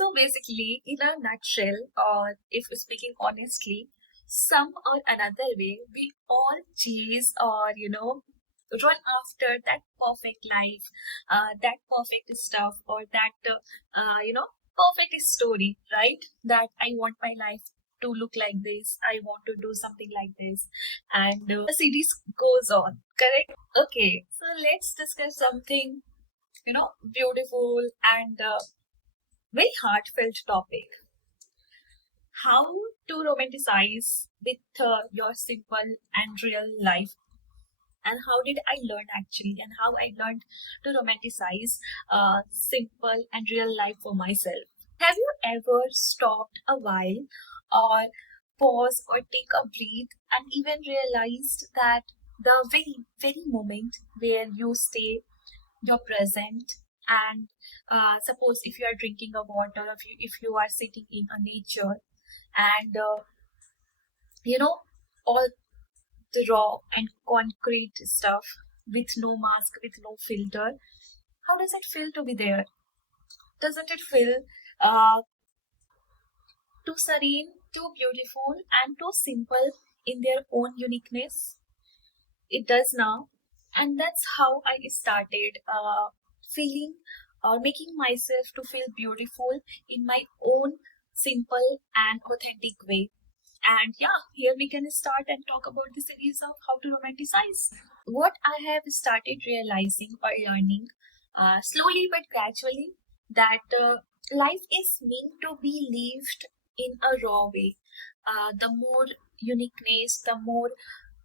So basically, in a nutshell, or if speaking honestly, some or another way, we all chase or run after that perfect life, that perfect stuff, or that perfect story, right? That I want my life to look like this. I want to do something like this, and the series goes on. Correct? Okay, so let's discuss something beautiful and very heartfelt topic: how to romanticize with your simple and real life. And how did I learn actually, and how I learned to romanticize simple and real life for myself. Have you ever stopped a while, or pause, or take a breath, and even realized that the very moment where you stay your present, and suppose if you are drinking a water, if you are sitting in a nature, and all the raw and concrete stuff, with no mask, with no filter, how does it feel to be there? Doesn't it feel uh, too serene, too beautiful, and too simple in their own uniqueness? It does now. And that's how I started feeling or making myself to feel beautiful in my own simple and authentic way. And yeah, here we can start and talk about the series of how to romanticize. What I have started realizing or learning, slowly but gradually, that life is meant to be lived in a raw way. The more uniqueness, the more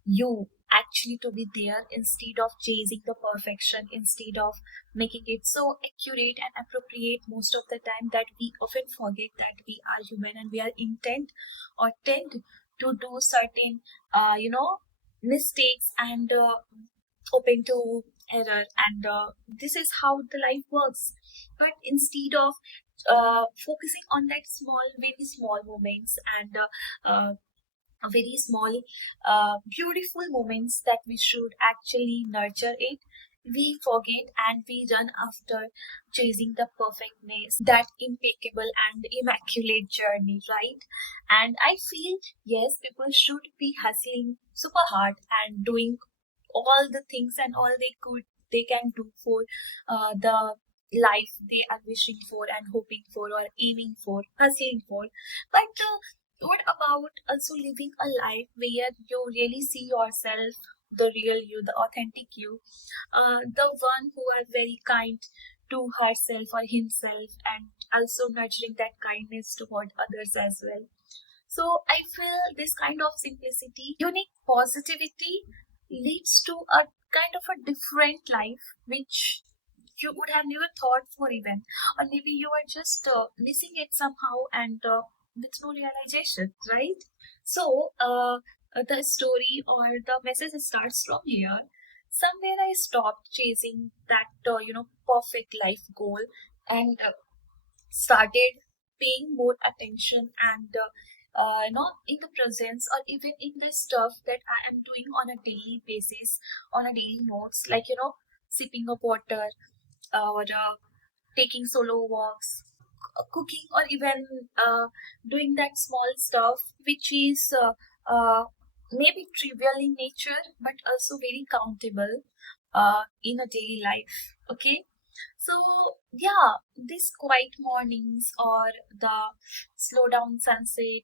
you actually to be there, instead of chasing the perfection, instead of making it so accurate and appropriate most of the time, that we often forget that we are human and we are intent or tend to do certain mistakes, and open to error, and this is how the life works. But instead of focusing on that small, very small moments, and very small beautiful moments that we should actually nurture it, we forget and we run after chasing the perfectness, that impeccable and immaculate journey, right? And I feel, yes, people should be hustling super hard and doing all the things and all they can do for the life they are wishing for and hoping for or aiming for, hustling for. But what about also living a life where you really see yourself, the real you, the authentic you, the one who are very kind to herself or himself, and also nurturing that kindness toward others as well. So I feel this kind of simplicity, unique positivity, leads to a kind of a different life, which you would have never thought for even, or maybe you are just missing it somehow, and with no realization, right? So the story or the message starts from here. Somewhere I stopped chasing that perfect life goal, and started paying more attention, and not in the presence, or even in the stuff that I am doing on a daily basis, on a daily notes, like sipping of water, or taking solo walks, cooking, or even doing that small stuff which is maybe trivial in nature, but also very countable in a daily life. Okay, so yeah, these quiet mornings or the slow down sunset,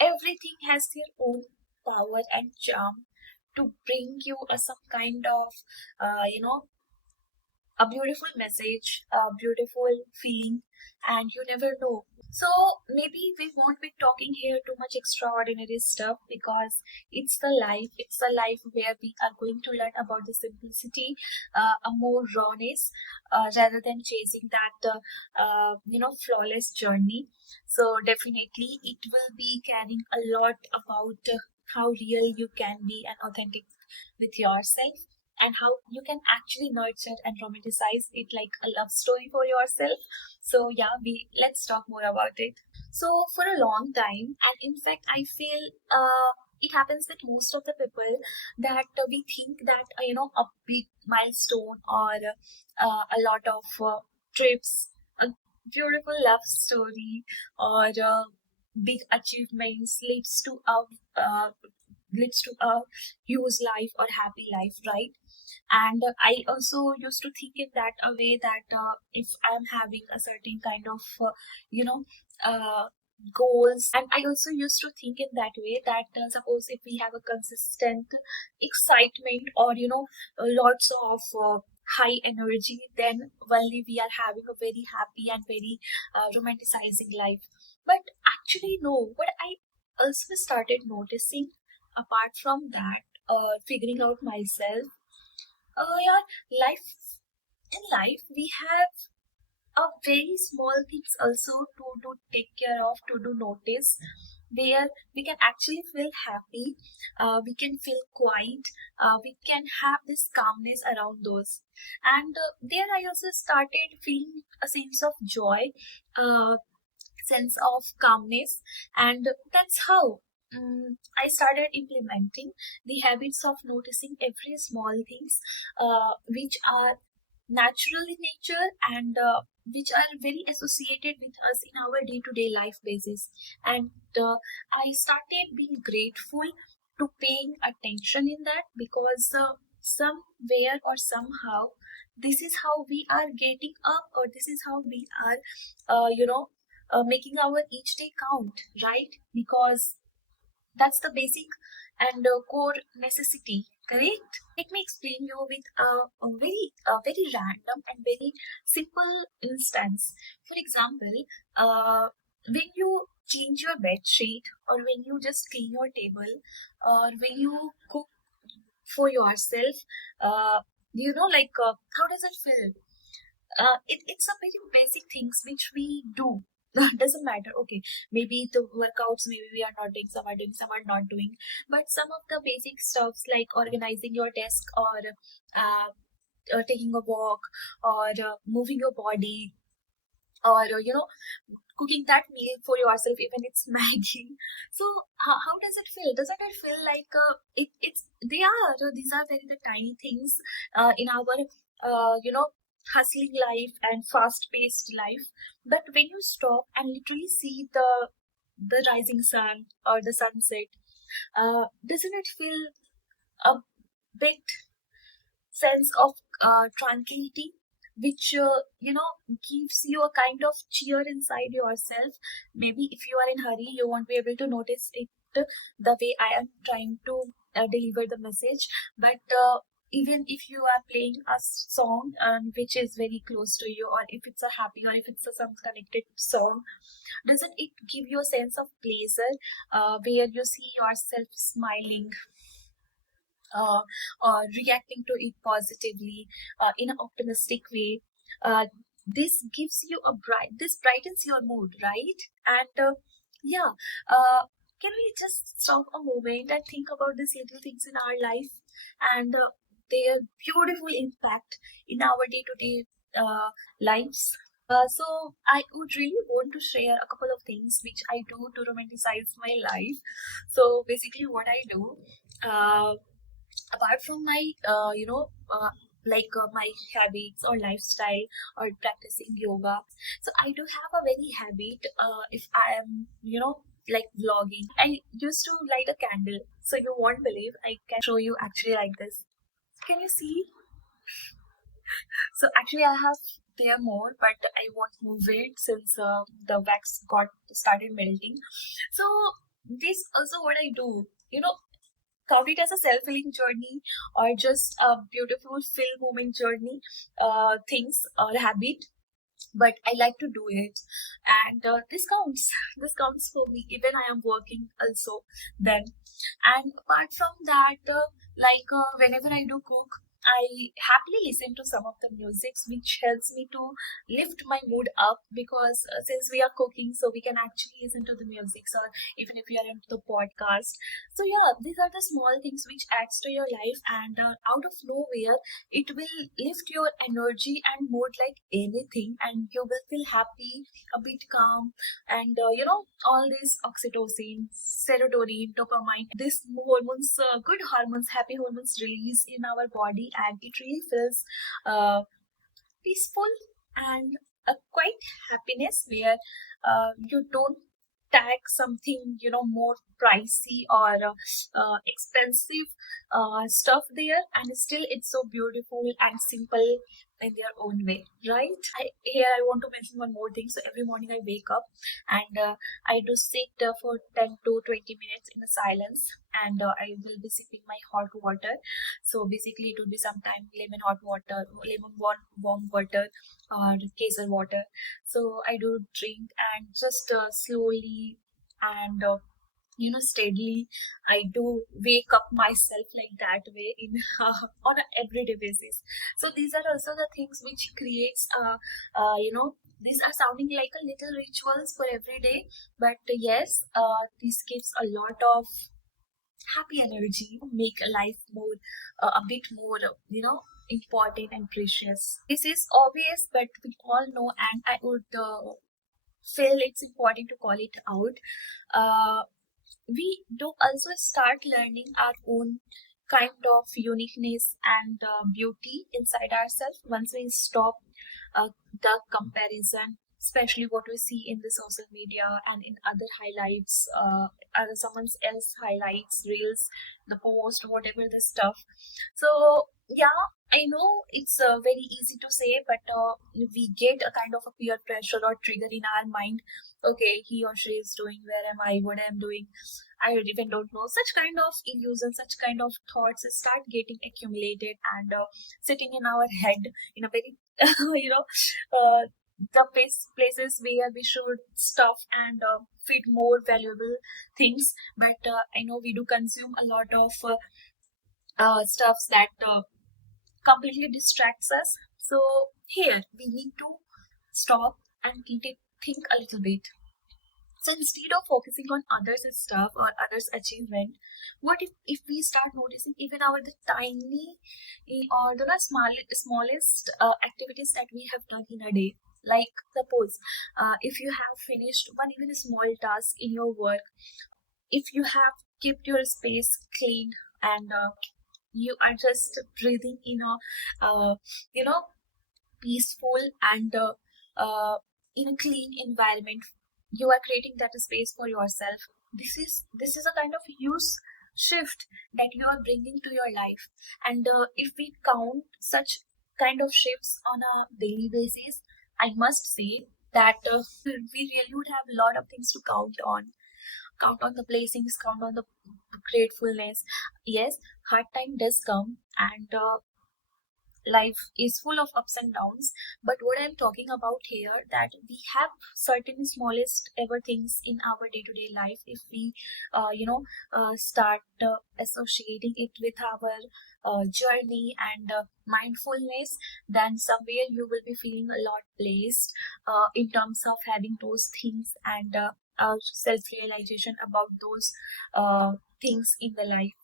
everything has their own power and charm to bring you some kind of a beautiful message, a beautiful feeling, and you never know. So maybe we won't be talking here too much extraordinary stuff, because it's the life where we are going to learn about the simplicity, a more rawness, rather than chasing that flawless journey. So definitely it will be carrying a lot about how real you can be and authentic with yourself, and how you can actually nurture and romanticize it like a love story for yourself. So yeah, we let's talk more about it. So for a long time, and in fact I feel it happens with most of the people, that we think that a big milestone, or a lot of trips, beautiful love story or big achievements leads to a huge life or happy life, right? And I also used to think in that a way that if I'm having a certain kind of you know uh, goals, and I also used to think in that way that suppose if we have a consistent excitement or lots of high energy, then only we are having a very happy and very romanticizing life. But actually no, what I also started noticing apart from that, figuring out myself, yeah, life in life we have a very small things also to take care of, to do notice, where we can actually feel happy, we can feel quiet, we can have this calmness around those. And there I also started feeling a sense of joy, uh, sense of calmness, and that's how I started implementing the habits of noticing every small things, which are natural in nature and which are very associated with us in our day-to-day life basis. And I started being grateful to paying attention in that, because somewhere or somehow this is how we are getting up, or this is how we are making our each day count, right? Because that's the basic and core necessity, correct? Let me explain you with a very random and very simple instance. For example, when you change your bed sheet, or when you just clean your table, or when you cook for yourself, uh, how does it feel? It's a very basic things which we do. Doesn't matter, okay, maybe the workouts, maybe we are not doing, some are doing, some are not doing, but some of the basic stuffs like organizing your desk, or taking a walk, or moving your body, or cooking that meal for yourself, even it's Maggie. So how does it feel? Doesn't it feel like it's they are these are very the tiny things in our hustling life and fast paced life. But when you stop and literally see the rising sun or the sunset, doesn't it feel a bit sense of tranquility, which gives you a kind of cheer inside yourself? Maybe if you are in hurry, you won't be able to notice it the way I am trying to deliver the message. But even if you are playing a song which is very close to you, or if it's a happy, or if it's a some connected song, doesn't it give you a sense of pleasure, where you see yourself smiling, uh, reacting to it positively, in an optimistic way? uh, this gives you this brightens your mood, right? And yeah, can we just stop a moment and think about these little things in our life, and their beautiful impact in our day-to-day lives? So I would really want to share a couple of things which I do to romanticize my life. So basically what I do, uh, apart from my my habits or lifestyle or practicing yoga, so I do have a very habit, if I am like vlogging, I used to light a candle. So you won't believe, I can show you actually like this. Can you see? So actually I have there more, but I won't move it since the wax got started melting. So this also what I do, count it as a self-healing journey, or just a beautiful fill moment journey, things or habit, but I like to do it. And this counts. This counts for me, even I am working also then. And apart from that, whenever I do cook, I happily listen to some of the musics which helps me to lift my mood up, because since we are cooking, so we can actually listen to the music, or even if we are into the podcast. So yeah, these are the small things which adds to your life, and out of nowhere it will lift your energy and mood like anything, and you will feel happy, a bit calm, and all this oxytocin, serotonin, dopamine, this hormones, good hormones, happy hormones release in our body, and it really feels uh, peaceful and a quite happiness where you don't tag something more pricey or expensive stuff there, and still it's so beautiful and simple in their own way, right? Here I want to mention one more thing. So every morning I wake up and I do sit for 10 to 20 minutes in the silence, and I will be sipping my hot water. So basically it will be sometime lemon hot water, lemon warm water, or kesar water. So I do drink, and just slowly and steadily I do wake up myself like that way in on an everyday basis. So these are also the things which creates these are sounding like a little rituals for every day, but yes, this gives a lot of happy energy, make a life more a bit more important and precious. This is obvious, but we all know, and I would feel it's important to call it out. We do also start learning our own kind of uniqueness and beauty inside ourselves once we stop uh, the comparison, especially what we see in the social media and in other highlights, other someone else highlights, reels, the post, whatever the stuff. So yeah, I know it's very easy to say, but we get a kind of a peer pressure or trigger in our mind. Okay, he or she is doing, where am I, what I'm doing, I even don't know. Such kind of illusions, such kind of thoughts start getting accumulated and sitting in our head in a very, you know, the places where we should stuff and feed more valuable things. But I know we do consume a lot of stuffs that completely distracts us. So here we need to stop and think a little bit. So instead of focusing on others' stuff or others' achievement, what if we start noticing even our the tiny or the smallest activities that we have done in a day? Like suppose if you have finished one even a small task in your work, if you have kept your space clean, and you are just breathing in a you know peaceful and in a clean environment, you are creating that space for yourself. This is a kind of huge shift that you are bringing to your life. And if we count such kind of shifts on a daily basis, I must say that we really would have a lot of things to count on the blessings, count on the gratefulness. Yes, hard time does come, and life is full of ups and downs, but what I'm talking about here, that we have certain smallest ever things in our day-to-day life. If we start associating it with our journey and mindfulness, then somewhere you will be feeling a lot blessed in terms of having those things and self-realization about those things in the life.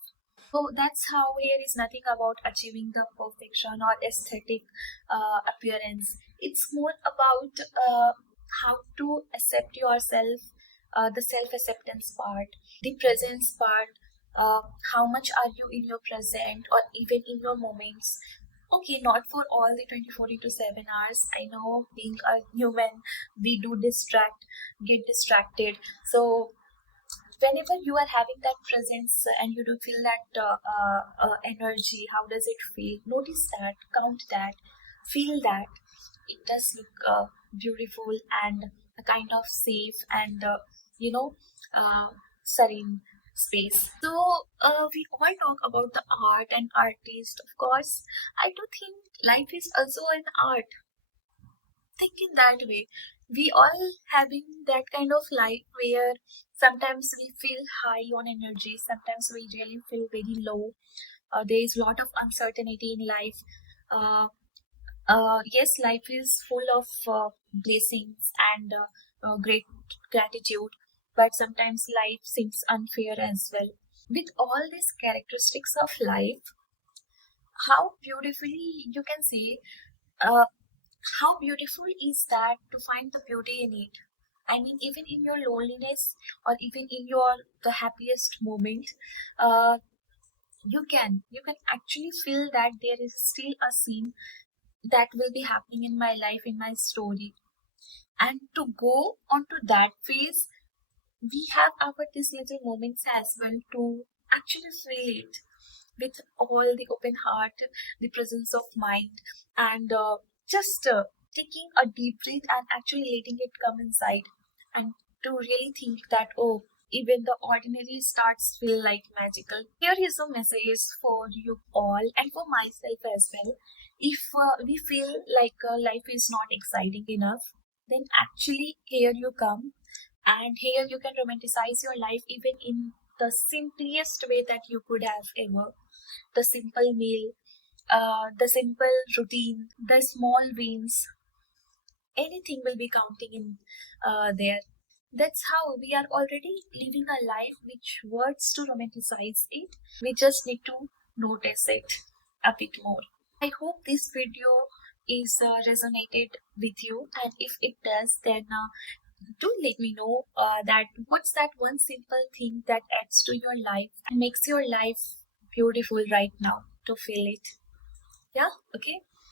So that's how here is nothing about achieving the perfection or aesthetic appearance. It's more about how to accept yourself, the self acceptance part, the presence part. How much are you in your present or even in your moments? Okay, not for all the 24 into 7 hours. I know being a human, we do get distracted. So whenever you are having that presence and you do feel that energy, how does it feel? Notice that, count that, feel that. It does look beautiful and a kind of safe and you know uh, serene space. So we all talk about the art and artist, of course. I do think life is also an art. Think in that way. We all having that kind of life where sometimes we feel high on energy, sometimes we really feel very low. There is a lot of uncertainty in life. uh, yes, life is full of blessings and great gratitude, but sometimes life seems unfair as well. With all these characteristics of life, how beautifully you can say, uh, how beautiful is that to find the beauty in it. I mean, even in your loneliness or even in your the happiest moment, uh, you can actually feel that there is still a scene that will be happening in my life, in my story. And to go onto that phase, we have our these little moments as well to actually feel it with all the open heart, the presence of mind, and just taking a deep breath and actually letting it come inside, and to really think that, oh, even the ordinary starts feel like magical. Here is a message for you all and for myself as well. If we feel like life is not exciting enough, then actually here you come, and here you can romanticize your life even in the simplest way that you could have ever. The simple meal, the simple routine, the small wins, anything will be counting in there. That's how we are already living a life which words to romanticize it. We just need to notice it a bit more. I hope this video is resonated with you, and if it does, then do let me know that what's that one simple thing that adds to your life and makes your life beautiful right now to feel it. Yeah, okay.